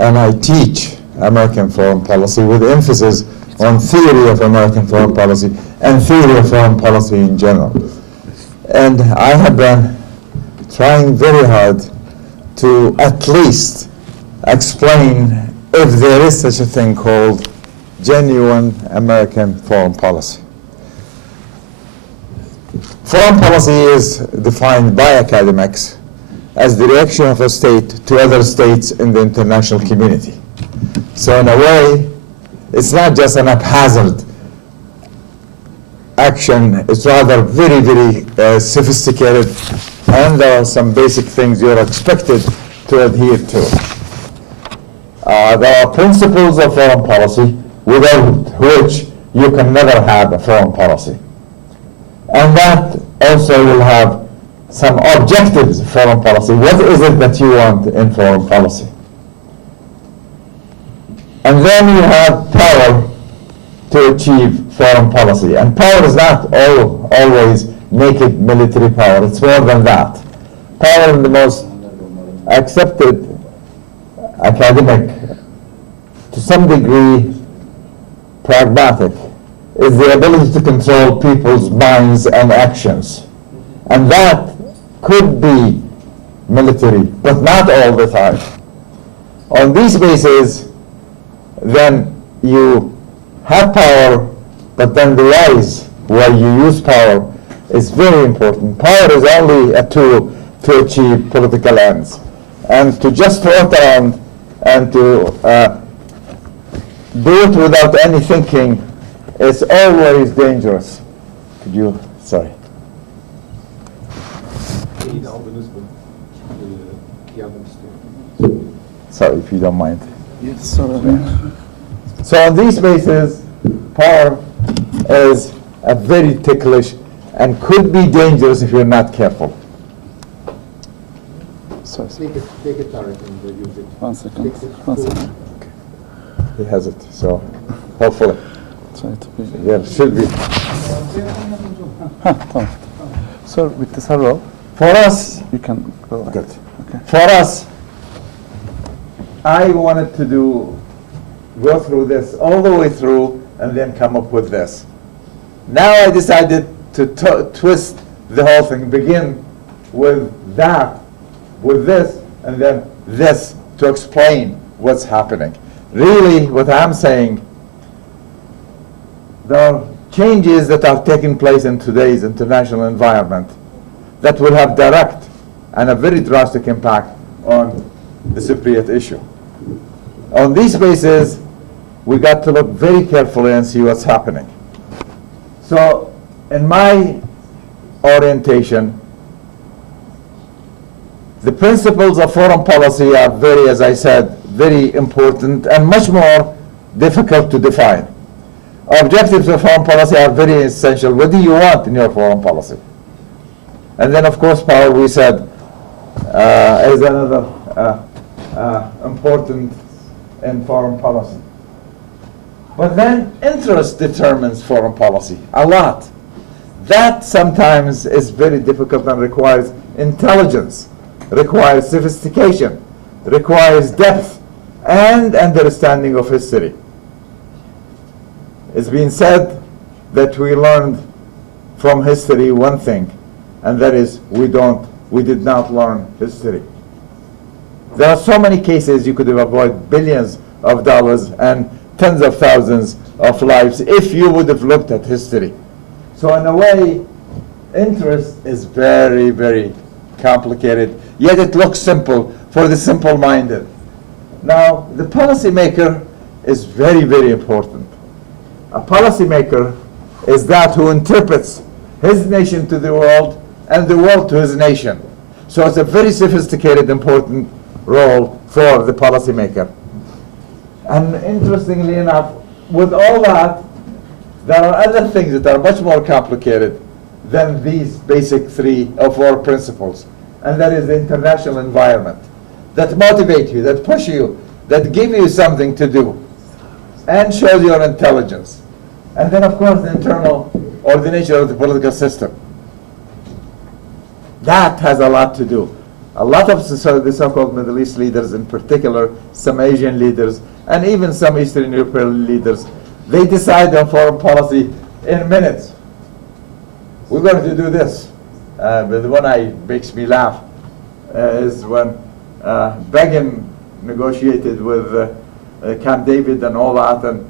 and I teach American foreign policy with emphasis on theory of American foreign policy and theory of foreign policy in general. And I have been trying very hard to at least explain if there is such a thing called genuine American foreign policy. Foreign policy is defined by academics as the reaction of a state to other states in the international community. So in a way, it's not just an haphazard action, it's rather very, very sophisticated, and there are some basic things you're expected to adhere to. There are principles of foreign policy without which you can never have a foreign policy. And that also will have some objectives of foreign policy. What is it that you want in foreign policy? And then you have power to achieve foreign policy. And power is not always naked military power. It's more than that. Power in the most accepted academic, to some degree pragmatic, is the ability to control people's minds and actions. And that could be military, but not all the time. On these bases, then you have power, but then the ways where you use power is very important. Power is only a tool to achieve political ends. And to just float around and to do it without any thinking is always dangerous. Could you, sorry. Sorry, if you don't mind. Yes, sorry. So on these bases, power is a very ticklish and could be dangerous if you're not careful. Sorry. Take it direct and use it. 1 second. Take it One to- second. He has it, so hopefully. Try to be. There should be. Tamam. Sir, bitti sarı For us, You can go. good. Okay. For us, I wanted to go through this all the way through and then come up with this. Now I decided to twist the whole thing, begin with that, with this, and then this to explain what's happening. Really, what I'm saying, there are changes that are taking place in today's international environment that will have direct and a very drastic impact on the Cypriot issue. On these bases, we got to look very carefully and see what's happening. So, in my orientation, the principles of foreign policy are very, as I said, very important and much more difficult to define. Objectives of foreign policy are very essential. What do you want in your foreign policy? And then, of course, power, we said, is another important in foreign policy. But then interest determines foreign policy a lot. That sometimes is very difficult and requires intelligence, requires sophistication, requires depth and understanding of history. It's been said that we learned from history one thing, and that is we did not learn history. There are so many cases you could have avoided billions of dollars and tens of thousands of lives if you would have looked at history. So in a way, interest is very, very complicated, yet it looks simple for the simple-minded. Now, the policymaker is very, very important. A policymaker is that who interprets his nation to the world and the world to his nation. So it's a very sophisticated, important role for the policymaker. And interestingly enough, with all that, there are other things that are much more complicated than these basic 3 or 4 principles. And that is the international environment that motivate you, that push you, that give you something to do, and shows your intelligence. And then, of course, the internal or the nature of the political system. That has a lot to do. a lot of the so-called Middle East leaders, in particular, some Asian leaders, and even some Eastern European leaders, they decide on foreign policy in minutes. We're going to do this. But the one makes me laugh is when Begin negotiated with Camp David and all that, and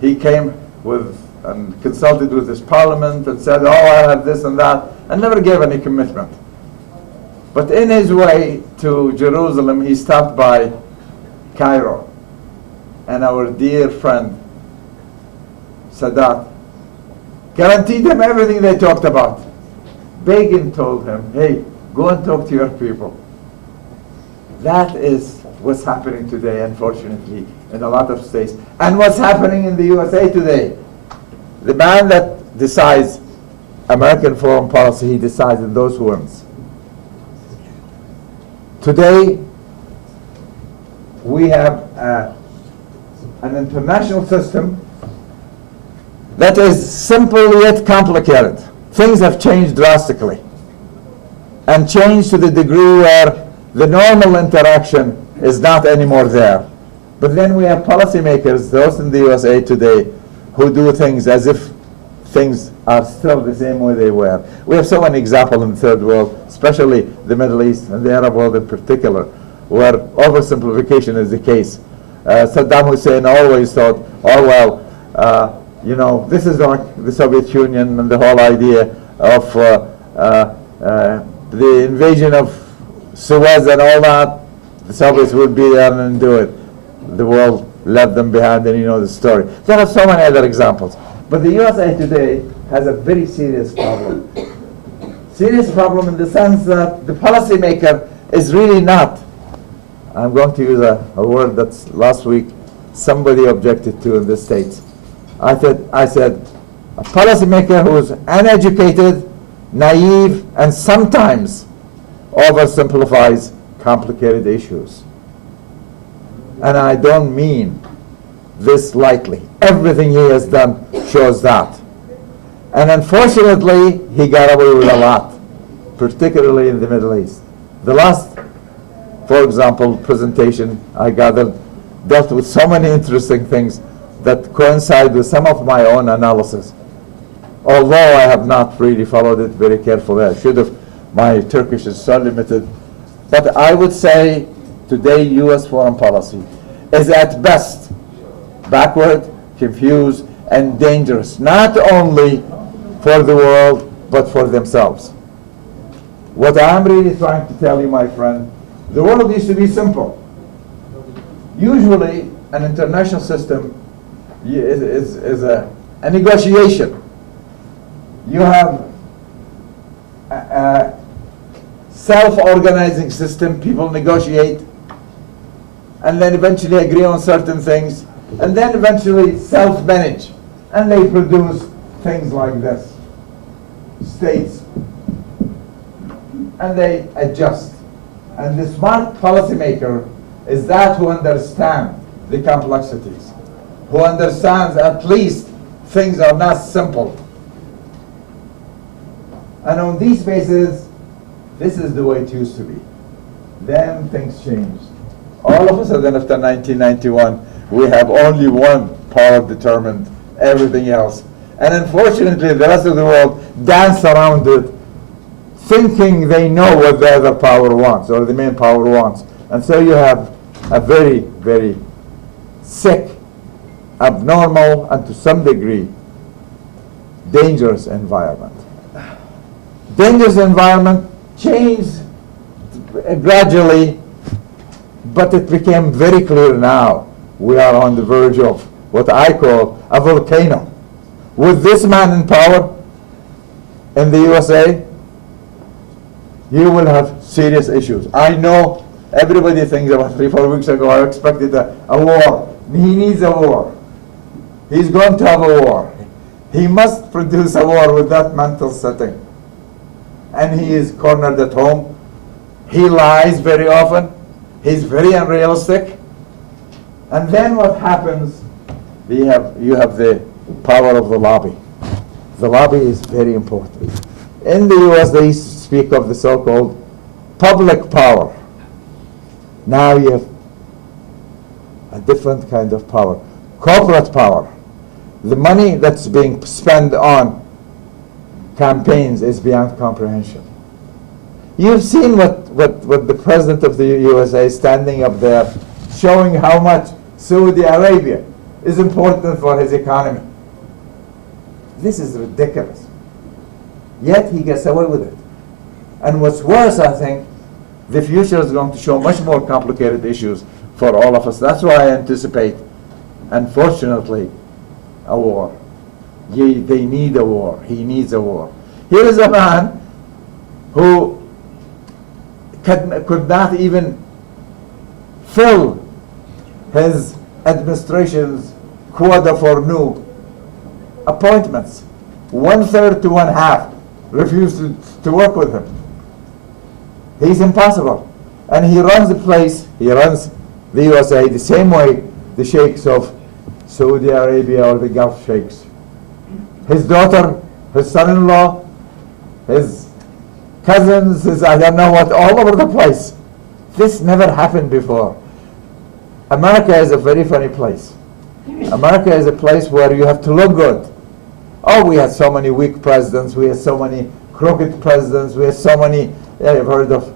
he came with and consulted with his parliament and said, oh, I have this and that, and never gave any commitment. But in his way to Jerusalem, he stopped by Cairo, and our dear friend Sadat guaranteed him everything they talked about. Begin told him, hey, go and talk to your people. That is what's happening today, unfortunately, in a lot of states. And what's happening in the USA today. The man that decides American foreign policy, he decides in those terms. Today, we have an international system that is simple yet complicated. Things have changed drastically, and changed to the degree where the normal interaction is not anymore there. But then we have policymakers, those in the USA today, who do things as if things are still the same way they were. We have so many examples in the third world, especially the Middle East and the Arab world in particular, where oversimplification is the case. Saddam Hussein always thought, oh well, you know, this is like the Soviet Union and the whole idea of the invasion of Suez and all that. The Soviets would be there and do it. The world left them behind, and you know the story. There are so many other examples. But the USA today has a very serious problem. Serious problem in the sense that the policymaker is really not. I'm going to use a word that's last week somebody objected to in the States. I said, a policymaker who is uneducated, naive, and sometimes oversimplifies complicated issues. And I don't mean this lightly. Everything he has done shows that. And unfortunately, he got away with a lot, particularly in the Middle East. The last, for example, presentation I gathered dealt with so many interesting things that coincide with some of my own analysis. Although I have not really followed it very carefully, I should have. My Turkish is so limited. But I would say today U.S. foreign policy is at best backward, confused, and dangerous, not only for the world, but for themselves. What I'm really trying to tell you, my friend, the world used to be simple. Usually, an international system is a negotiation. You have a self-organizing system, people negotiate, and then eventually agree on certain things, and then eventually self-manage, and they produce things like this, states, and they adjust. And the smart policymaker is that who understands the complexities, who understands at least things are not simple. And on these bases, this is the way it used to be. Then things changed. All of a sudden, after 1991, we have only one power determined everything else. And unfortunately, the rest of the world dance around it, thinking they know what the other power wants, or the main power wants. And so you have a very, very sick, abnormal, and to some degree, dangerous environment. Dangerous environment changed gradually, but it became very clear now. We are on the verge of what I call a volcano. With this man in power in the USA, you will have serious issues. I know everybody thinks about 3-4 weeks ago I expected a war. He needs a war. He's going to have a war. He must produce a war with that mental setting. And he is cornered at home. He lies very often. He's very unrealistic. And then what happens, you have the power of the lobby. The lobby is very important. In the US, they speak of the so-called public power. Now you have a different kind of power, corporate power. The money that's being spent on campaigns is beyond comprehension. You've seen what the president of the USA standing up there showing how much Saudi Arabia is important for his economy. This is ridiculous. Yet he gets away with it. And what's worse, I think, the future is going to show much more complicated issues for all of us. That's why I anticipate, unfortunately, a war. They need a war. He needs a war. Here is a man who could not even fill his administration's quota for new appointments. 1/3 to 1/2 refused to work with him. He's impossible. And he runs the place, he runs the USA the same way the sheikhs of Saudi Arabia or the Gulf sheikhs. His daughter, his son-in-law, his cousins, his I don't know what, all over the place. This never happened before. America is a very funny place. America is a place where you have to look good. Oh, we had so many weak presidents, we had so many crooked presidents, we had so many, yeah, you've heard of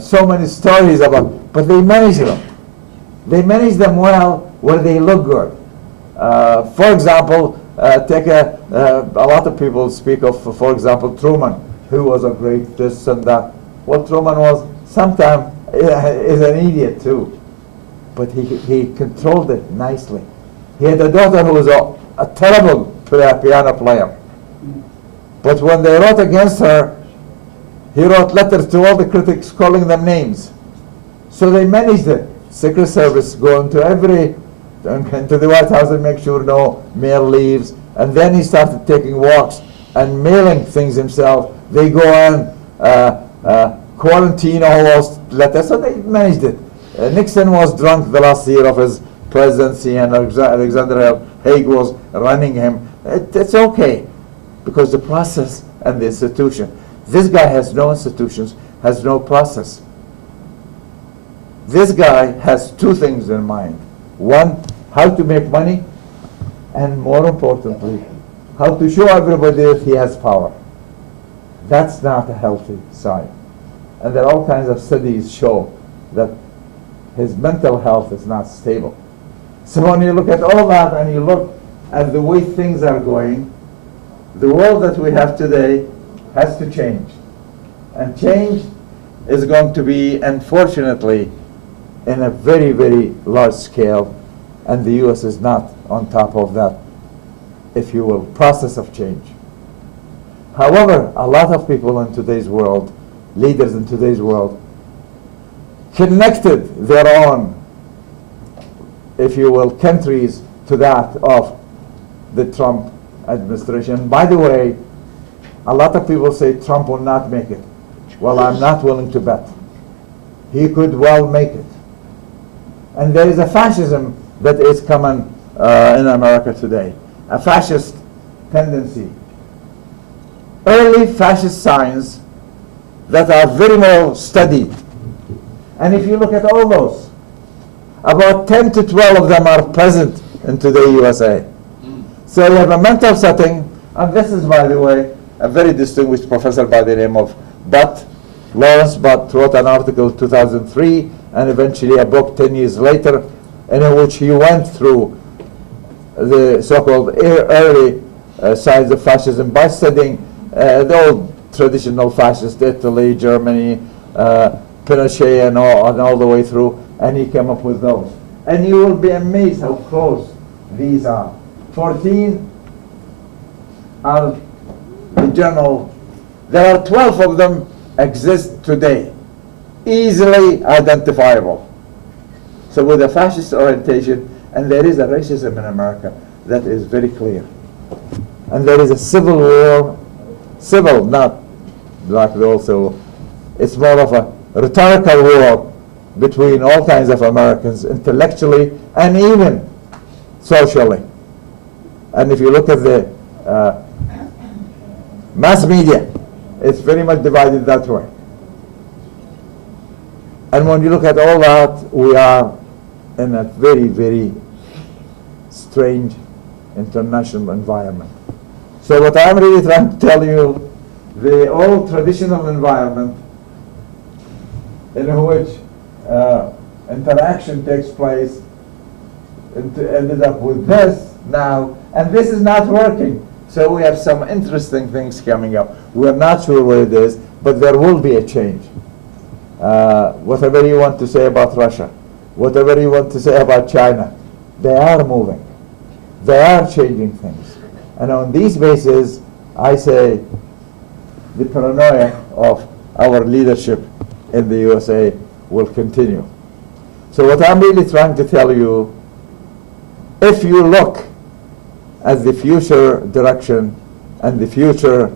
so many stories about, but they manage them. They manage them well where they look good. For example, take a lot of people speak of, for example, Truman, who was a great this and that. Well, Truman was sometimes is an idiot too, but he controlled it nicely. He had a daughter who was a terrible piano player. But when they wrote against her, he wrote letters to all the critics calling them names. So they managed it. Secret Service go into into the White House and make sure no mail leaves. And then he started taking walks and mailing things himself. They go on quarantine all those letters, so they managed it. Nixon was drunk the last year of his presidency, and Alexander Haig was running him. It's okay, because the process and the institution. This guy has no institutions, has no process. This guy has two things in mind. One, how to make money, and more importantly, how to show everybody that he has power. That's not a healthy sign. And there are all kinds of studies show that his mental health is not stable. So when you look at all that and you look at the way things are going, the world that we have today has to change. And change is going to be, unfortunately, in a very, very large scale, and the U.S. is not on top of that, if you will, process of change. However, a lot of people in today's world, leaders in today's world, connected their own, if you will, countries to that of the Trump administration. By the way, a lot of people say Trump will not make it. Well, I'm not willing to bet. He could well make it. And there is a fascism that is coming in America today, a fascist tendency. Early fascist signs that are very well studied. And if you look at all those, about 10 to 12 of them are present in today's USA. So you have a mental setting, and this is, by the way, a very distinguished professor by the name of Butt. Lawrence Butt wrote an article in 2003, and eventually a book 10 years later, in which he went through the so-called early signs of fascism by studying the old traditional fascist, Italy, Germany, Pinochet, and all the way through, and he came up with those. And you will be amazed how close these are. 14 are the general. There are 12 of them exist today, easily identifiable. So with a fascist orientation, and there is a racism in America that is very clear. And there is a civil war, civil, not like the also, it's more of a rhetorical war between all kinds of Americans, intellectually and even socially. And if you look at the mass media, it's very much divided that way. And when you look at all that, we are in a very, very strange international environment. So what I'm really trying to tell you, the old traditional environment in which interaction takes place ended up with this now, and this is not working. So we have some interesting things coming up. We're not sure what it is, but there will be a change. Whatever you want to say about Russia, whatever you want to say about China, they are moving. They are changing things. And on these bases, I say the paranoia of our leadership in the USA will continue. So what I'm really trying to tell you, if you look at the future direction and the future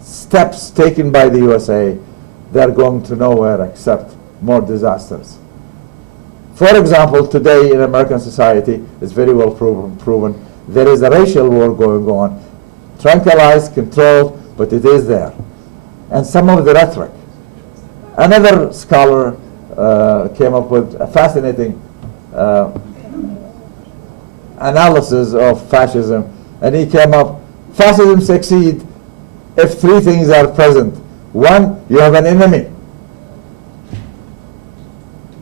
steps taken by the USA, they're going to nowhere except more disasters. For example, today in American society, it's very well proven, there is a racial war going on, tranquilized, controlled, but it is there. And some of the rhetoric. Another scholar came up with a fascinating analysis of fascism, and he came up, fascism succeeds if three things are present. One, you have an enemy.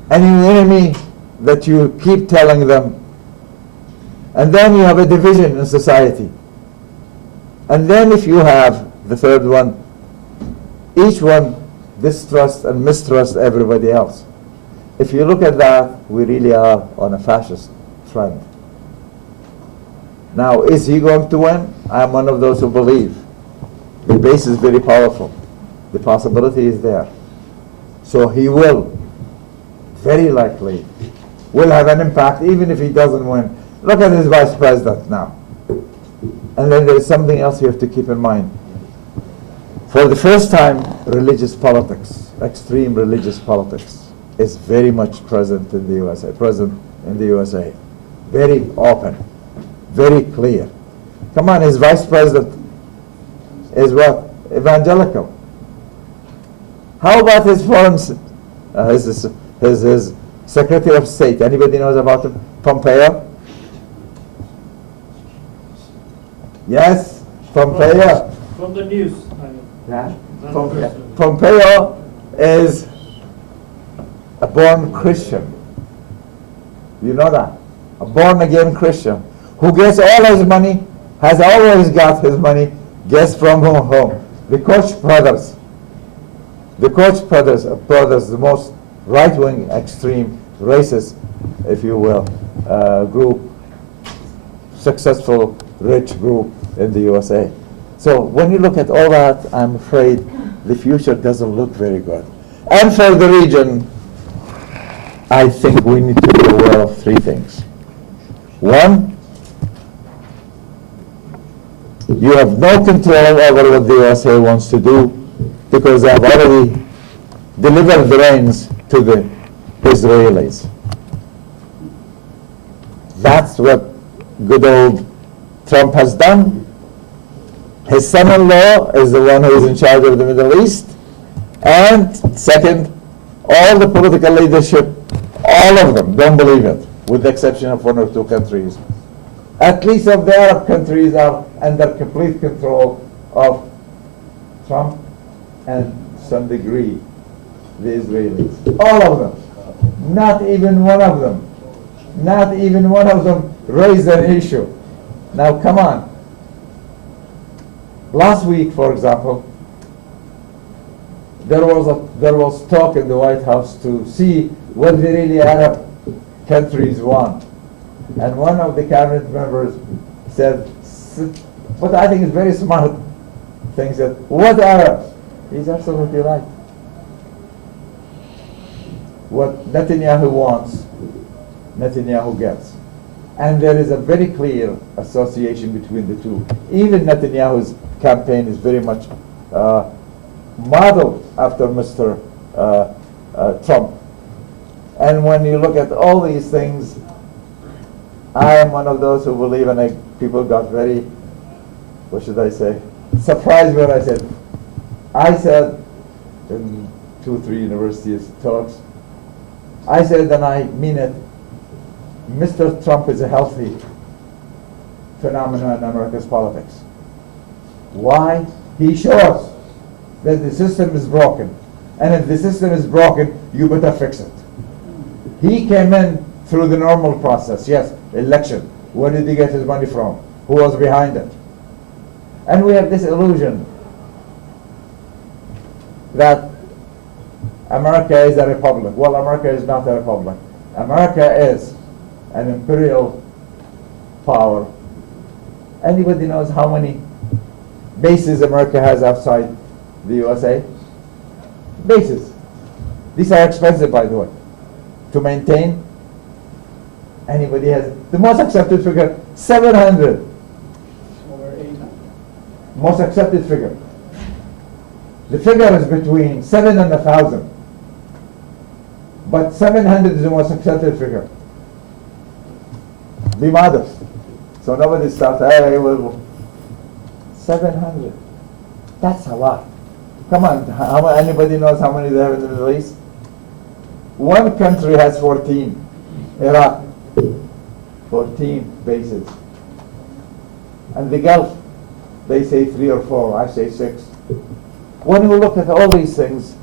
And your enemy that you keep telling them. And then you have a division in society. And then if you have the third one, each one distrust and mistrust everybody else. If you look at that, we really are on a fascist trend. Now, is he going to win? I'm one of those who believe. The base is very powerful. The possibility is there. So he will, very likely, will have an impact even if he doesn't win. Look at his vice president now. And then there is something else you have to keep in mind. For the first time, religious politics, extreme religious politics, is very much present in the USA. Very open, very clear. Come on, his vice president is what? Evangelical. How about his foreign, his Secretary of State? Anybody knows about him? Pompeo? Yes, Pompeo. From the news. Yeah. Not Pompeo. personally. Pompeo is a born Christian. You know that? A born-again Christian who gets all his money, has always got his money, gets from home. The Koch brothers. The Koch brothers, the most right-wing, extreme, racist, if you will, group, successful, rich group in the USA. So when you look at all that, I'm afraid the future doesn't look very good. And for the region, I think we need to be aware of three things. One, you have no control over what the USA wants to do because they have already delivered the reins to the Israelis. That's what good old Trump has done. His son-in-law is the one who is in charge of the Middle East. And second, all the political leadership, all of them don't believe it, with the exception of one or two countries. At least of the Arab countries are under complete control of Trump and to some degree the Israelis. All of them. Not even one of them. Not even one of them raised an issue. Now come on. Last week, for example, there was talk in the White House to see what the really Arab countries want. And one of the cabinet members said, what I think is very smart thing, said, what Arabs? He's absolutely right. What Netanyahu wants, Netanyahu gets. And there is a very clear association between the two. Even Netanyahu's campaign is very much modeled after Mr. Trump. And when you look at all these things, I am one of those who believe, and people got very, what should I say, surprised when I said 2-3 universities talks. I said, and I mean it, Mr. Trump is a healthy phenomenon in America's politics. Why? He shows that the system is broken. And if the system is broken, you better fix it. He came in through the normal process. Yes, election. Where did he get his money from? Who was behind it? And we have this illusion that America is a republic. Well, America is not a republic. America is an imperial power. Anybody knows how many bases America has outside the USA? Bases. These are expensive, by the way, to maintain. Anybody has the most accepted figure, 700. Over 800. Most accepted figure. The figure is between 7 and 1,000. But 700 is the most accepted figure. Be modest. So nobody starts, hey, well, 700. That's a lot. Come on, anybody knows how many they have in the Middle East? One country has 14. Iraq. 14 bases. And the Gulf, they say 3 or 4, I say 6. When you look at all these things,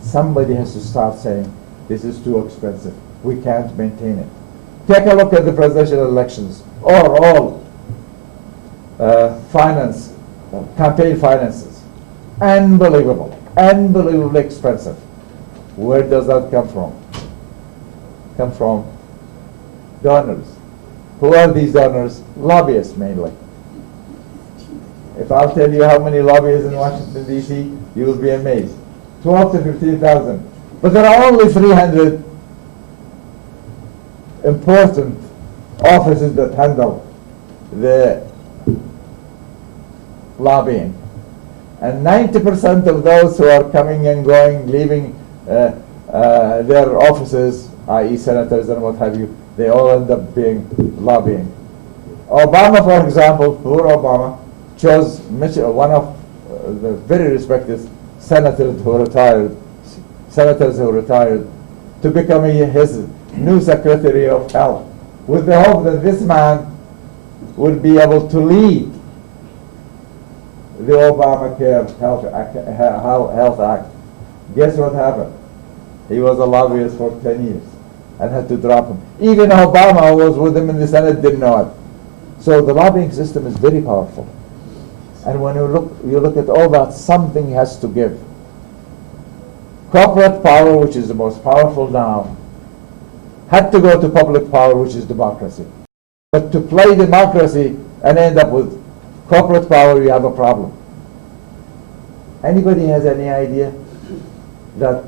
somebody has to start saying, this is too expensive. We can't maintain it. Take a look at the presidential elections, or all campaign finances. Unbelievable, unbelievably expensive. Where does that come from? Come from donors. Who are these donors? Lobbyists mainly. If I'll tell you how many lobbyists in Washington, D.C., you will be amazed. 12 to 15,000. But there are only 300 important offices that handle the lobbying. And 90% of those who are coming and going, leaving their offices, i.e. senators and what have you, they all end up being lobbying. Obama, for example, poor Obama, chose one of the very respected senators who retired, to become his new Secretary of Health, with the hope that this man would be able to lead the Obamacare Health Act. Guess what happened? He was a lobbyist for 10 years and had to drop him. Even Obama, who was with him in the Senate, didn't know it. So the lobbying system is very powerful. And when you look at all that, something has to give. Corporate power, which is the most powerful now, had to go to public power, which is democracy. But to play democracy and end up with corporate power, you have a problem. Anybody has any idea that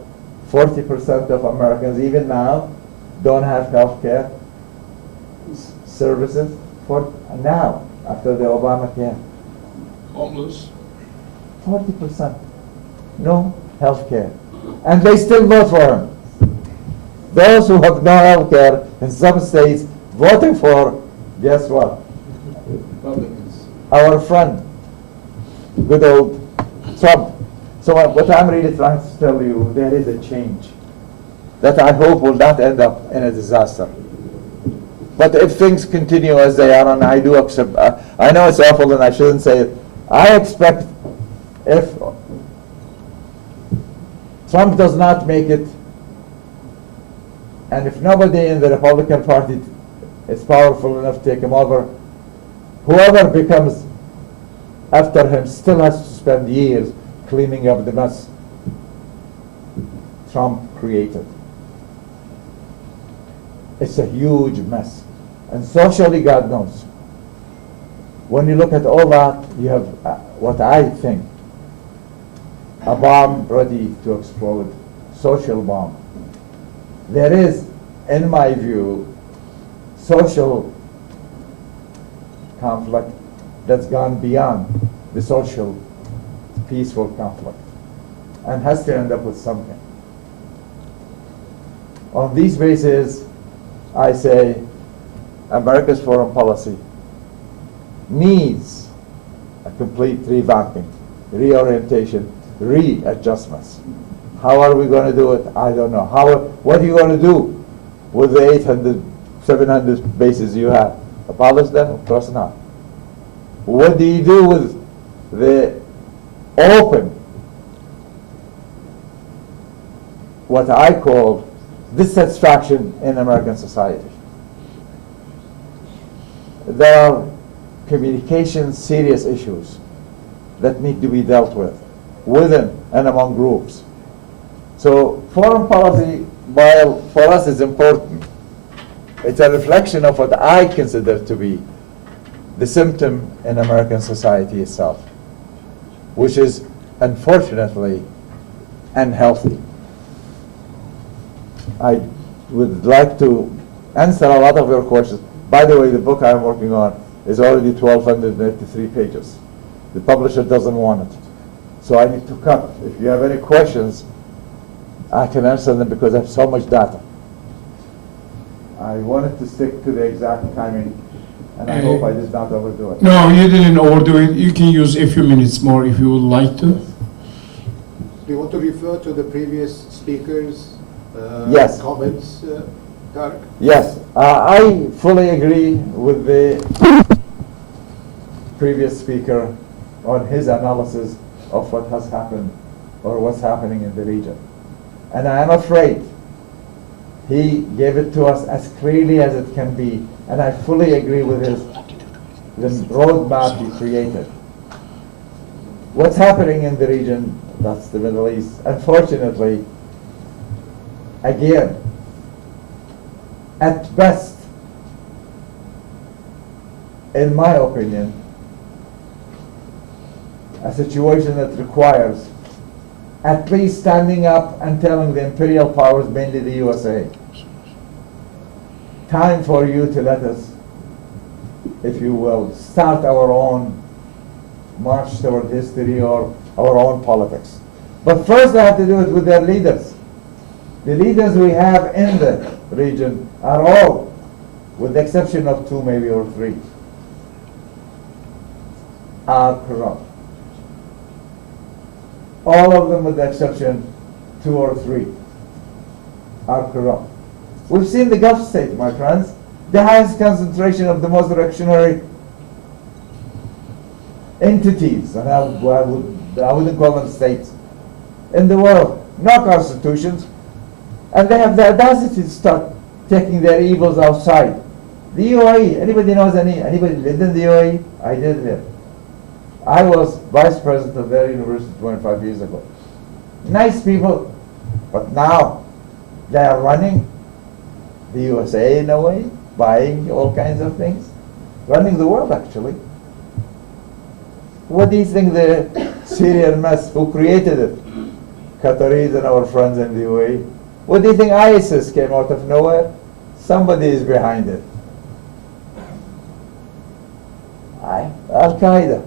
40% of Americans, even now, don't have health care services? For now, after the Obamacare. Homeless. 40%. No health care. And they still vote for him. Those who have no health care in some states voting for, guess what? Republicans. Our friend, good old Trump. So what I'm really trying to tell you, there is a change that I hope will not end up in a disaster. But if things continue as they are, and I do accept, I know it's awful and I shouldn't say it, I expect if Trump does not make it, and if nobody in the Republican Party is powerful enough to take him over, whoever becomes after him still has to spend years cleaning up the mess Trump created. It's a huge mess. And socially, God knows. When you look at all that, you have what I think, a bomb ready to explode, social bomb. There is, in my view, social conflict that's gone beyond the social peaceful conflict and has to end up with something. On these bases, I say America's foreign policy needs a complete revamping, reorientation, readjustments. How are we going to do it? I don't know. What are you going to do with the 800, 700 bases you have? Abolish them? Of course not. What do you do with the open, what I call dissatisfaction in American society? There are communication serious issues that need to be dealt with within and among groups. So foreign policy, while for us is important, it's a reflection of what I consider to be the symptom in American society itself, which is unfortunately unhealthy. I would like to answer a lot of your questions. By the way, the book I'm working on is already 1,283 pages. The publisher doesn't want it. So I need to cut. If you have any questions, I can answer them because I have so much data. I wanted to stick to the exact timing, and I hope I did not overdo it. No, you didn't overdo it. You can use a few minutes more if you would like to. Do you want to refer to the previous speakers' Yes. comments, Tarek? Yes, I fully agree with the previous speaker on his analysis of what has happened or what's happening in the region. And I am afraid he gave it to us as clearly as it can be, and I fully agree with the roadmap he created. What's happening in the region, that's the Middle East, unfortunately, again, at best, in my opinion, a situation that requires at least standing up and telling the imperial powers, mainly the USA, time for you to let us, if you will, start our own march toward history or our own politics. But first they have to do it with their leaders. The leaders we have in the region are all, with the exception of two maybe or three, are corrupt. All of them with the exception, 2 or 3, are corrupt. We've seen the Gulf states, my friends, the highest concentration of the most reactionary entities, and I wouldn't call them states, in the world. No constitutions, and they have the audacity to start taking their evils outside. The UAE, anybody knows anybody lived in the UAE? I did live. I was vice president of their university 25 years ago. Nice people, but now they are running the USA in a way, buying all kinds of things, running the world actually. What do you think the Syrian mess, who created it? Qataris and our friends in the UAE. What do you think ISIS came out of nowhere? Somebody is behind it. Al-Qaeda.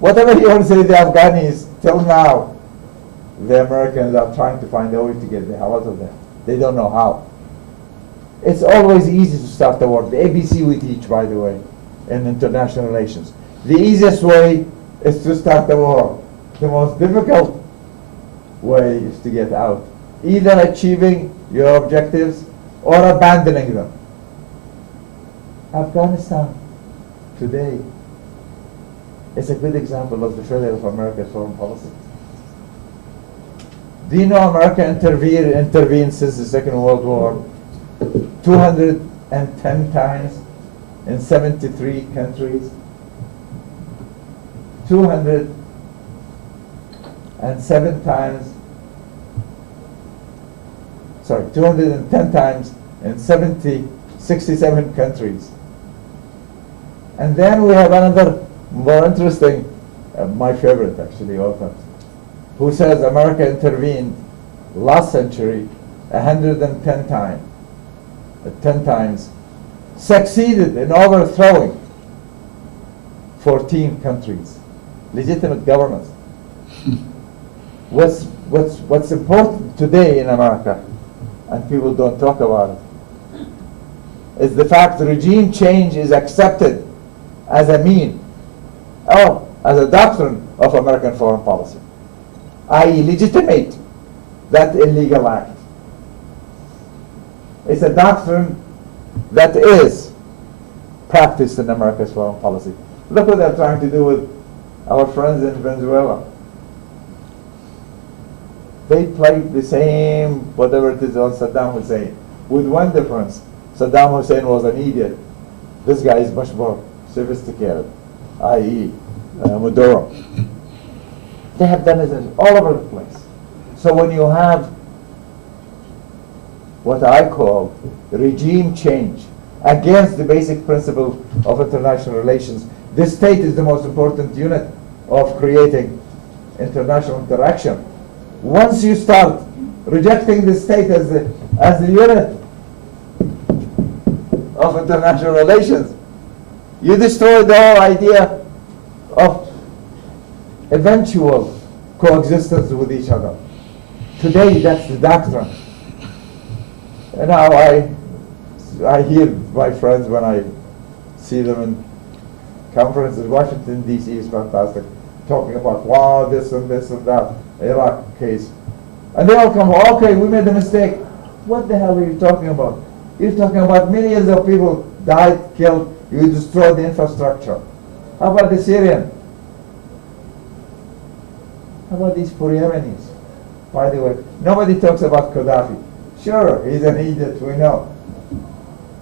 Whatever you want to say, the Afghans, till now, the Americans are trying to find a way to get the hell out of there. They don't know how. It's always easy to start the war. The ABC we teach, by the way, in international relations. The easiest way is to start the war. The most difficult way is to get out. Either achieving your objectives or abandoning them. Afghanistan today is a good example of the failure of America's foreign policy. Do you know America intervened since the Second World War 210 times in 73 countries? 210 times in 67 countries. And then we have another more interesting, my favorite actually, author, who says America intervened last century 110 times, 10 times, succeeded in overthrowing 14 countries, legitimate governments. What's important today in America, and people don't talk about it, is the fact that regime change is accepted as a mean, as a doctrine of American foreign policy. i.e. legitimate that illegal act. It's a doctrine that is practiced in America's foreign policy. Look what they're trying to do with our friends in Venezuela. They played the same, whatever it is, on Saddam Hussein, with one difference. Saddam Hussein was an idiot. This guy is much more sophisticated, i.e. Maduro. They have done it all over the place. So when you have what I call regime change against the basic principle of international relations, the state is the most important unit of creating international interaction. Once you start rejecting the state as the unit of international relations, you destroy the whole idea of eventual coexistence with each other. Today, that's the doctrine. And now I hear my friends when I see them in conferences. Washington, D.C. is fantastic, talking about, wow, this and that, Iraq case. And they all come, okay, we made a mistake. What the hell are you talking about? You're talking about millions of people died, killed, you destroyed the infrastructure. How about the Syrian? How about these poor Yemenis? By the way, nobody talks about Gaddafi. Sure, he's an idiot, we know.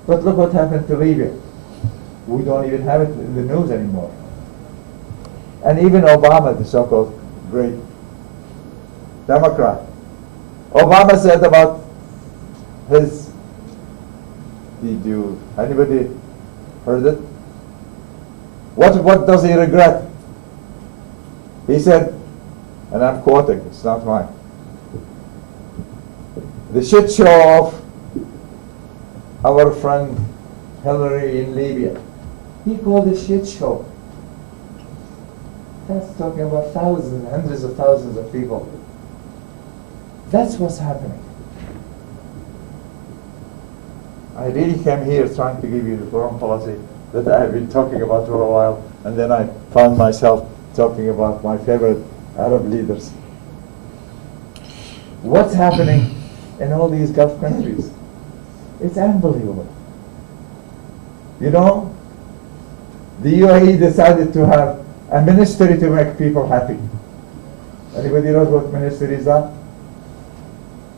But look what happened to Libya. We don't even have it in the news anymore. And even Obama, the so-called great Democrat, Obama said about his, anybody heard it? What does he regret? He said, and I'm quoting, it's not mine, the shit show of our friend Hillary in Libya. He called it shit show. That's talking about thousands, hundreds of thousands of people. That's what's happening. I really came here trying to give you the foreign policy that I have been talking about for a while, and then I found myself talking about my favorite Arab leaders. What's happening in all these Gulf countries? It's unbelievable. You know, the UAE decided to have a ministry to make people happy. Anybody knows what ministry is that?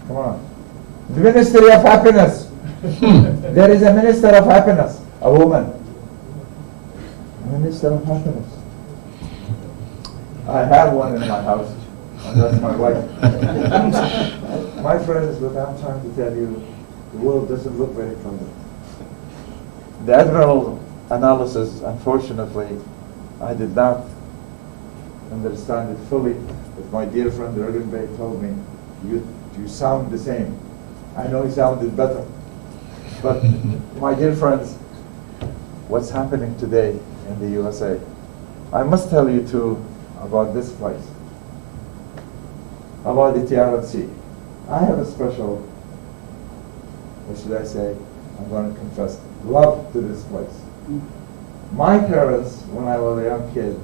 Come on. The Ministry of Happiness. There is a Minister of Happiness, a woman. Minister of Happiness. I have one in my house, and that's my wife. My friends, what I'm trying to tell you, the world doesn't look very friendly. The admiral analysis, unfortunately, I did not understand it fully, but my dear friend Erwin Bey told me, you sound the same. I know he sounded better. But my dear friends, what's happening today in the USA? I must tell you too about this place, about the TRNC. I have a special, what should I say, I'm going to confess, love to this place. My parents, when I was a young kid,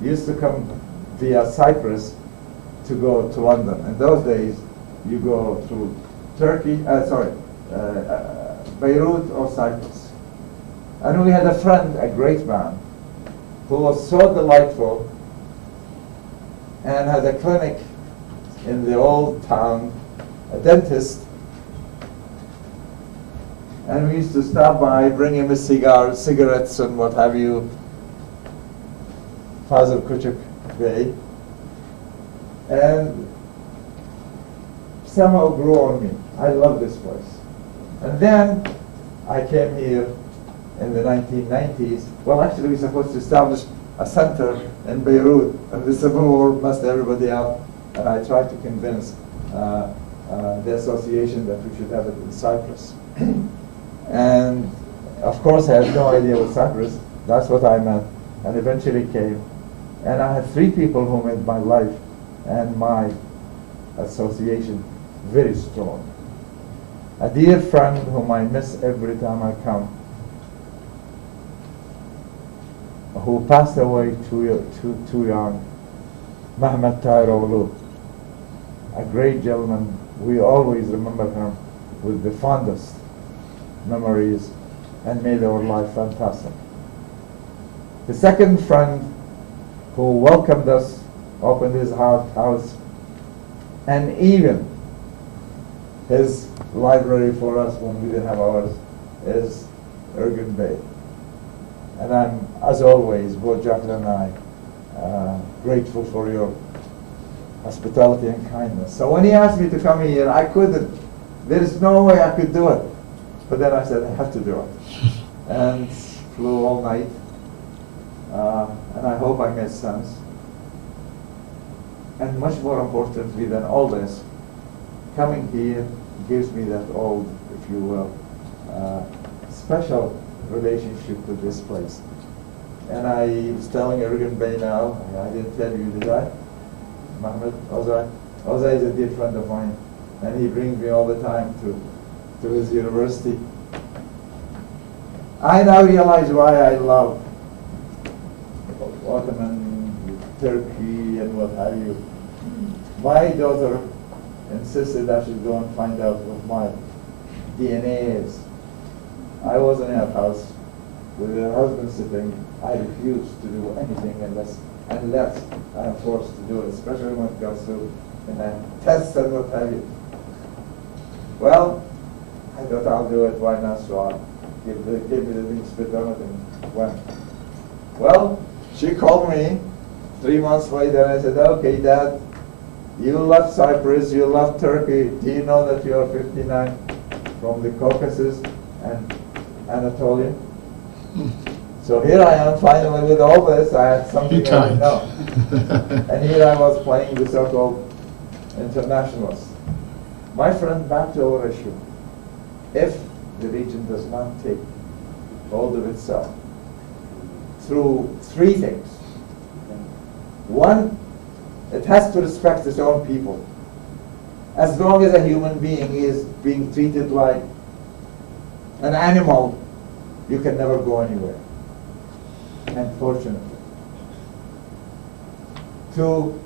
used to come via Cyprus to go to London. In those days, you go through Beirut or Cyprus. And we had a friend, a great man, who was so delightful and had a clinic in the old town, a dentist. And we used to stop by, bring him a cigarettes and what have you, Fazil Küçük Bey, and somehow grew on me. I love this place. And then I came here in the 1990s. Well, actually, we were supposed to establish a center in Beirut, and the Civil War messed everybody up. And I tried to convince the association that we should have it in Cyprus. And of course, I had no idea what Cyprus. That's what I meant. And eventually came. And I had 3 people who made my life and my association very strong. A dear friend whom I miss every time I come, who passed away too young, Mehmet Tahir Oğlu. a great gentleman. We always remember him with the fondest memories and made our life fantastic. The second friend who welcomed us, opened his house, and even his library for us when we didn't have ours, is Ergun Bey. And I'm, as always, both Jacqueline and I, grateful for your hospitality and kindness. So when he asked me to come here, I couldn't. There is no way I could do it. But then I said, I have to do it. And flew all night. And I hope I made sense. And much more importantly than all this, coming here gives me that old, if you will, special relationship with this place. And I was telling Ergun Bey now, I didn't tell you, did I? Mohammed Ozai. Ozai is a dear friend of mine, and he brings me all the time to his university. I now realize why I love Ottoman, Turkey, and what have you. My daughter insisted I should go and find out what my DNA is. I was in her house with her husband sitting. I refused to do anything unless I am forced to do it, especially when it comes to tests and what have you. Well, I thought I'll do it, why not? So I gave me the thing, spit on it, and went. Well, she called me 3 months later and I said, okay, Dad, you left Cyprus, you left Turkey. Do you know that you are 59 from the Caucasus and Anatolia? So here I am finally with all this. I had something I didn't know. And here I was playing the so-called internationalist. My friend, back to our issue. If the region does not take hold of itself through three things. One, it has to respect its own people. As long as a human being is being treated like an animal, you can never go anywhere, unfortunately. Two,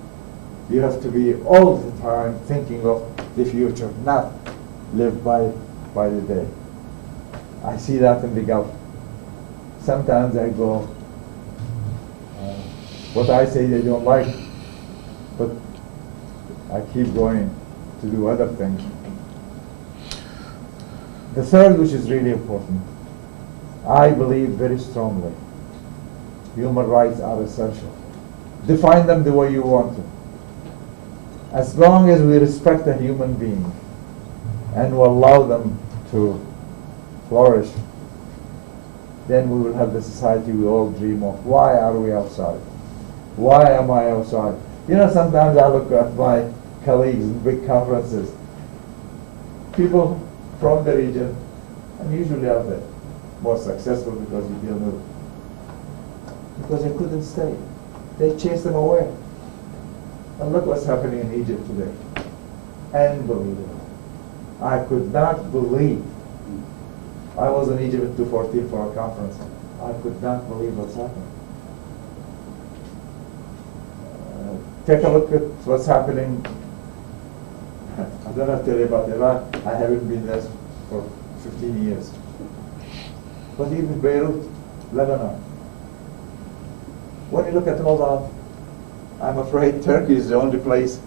you have to be all the time thinking of the future, not live by the day. I see that in the Gulf. Sometimes I go, what I say they don't like, but I keep going to do other things. The third, which is really important, I believe very strongly, human rights are essential. Define them the way you want to. As long as we respect a human being and will allow them to flourish, then we will have the society we all dream of. Why are we outside? Why am I outside? You know, sometimes I look at my colleagues in big conferences, people from the region, and usually are the most successful because you deal with, because they couldn't stay. They chased them away. And look what's happening in Egypt today. Unbelievable. I could not believe. I was in Egypt in 2014 for a conference. I could not believe what's happening. Take a look at what's happening. I don't have to tell you about Iraq. I haven't been there for 15 years. But even Beirut, Lebanon. When you look at all that, I'm afraid Turkey is the only place,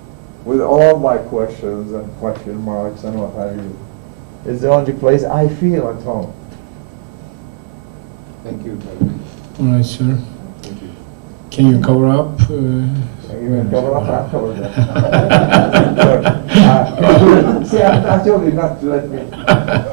with all my questions and question marks and what have you, is the only place I feel at home. Thank you. All right, sir. Thank you. Can you cover up? You can cover up, I'll cover that. See, I told you not to let me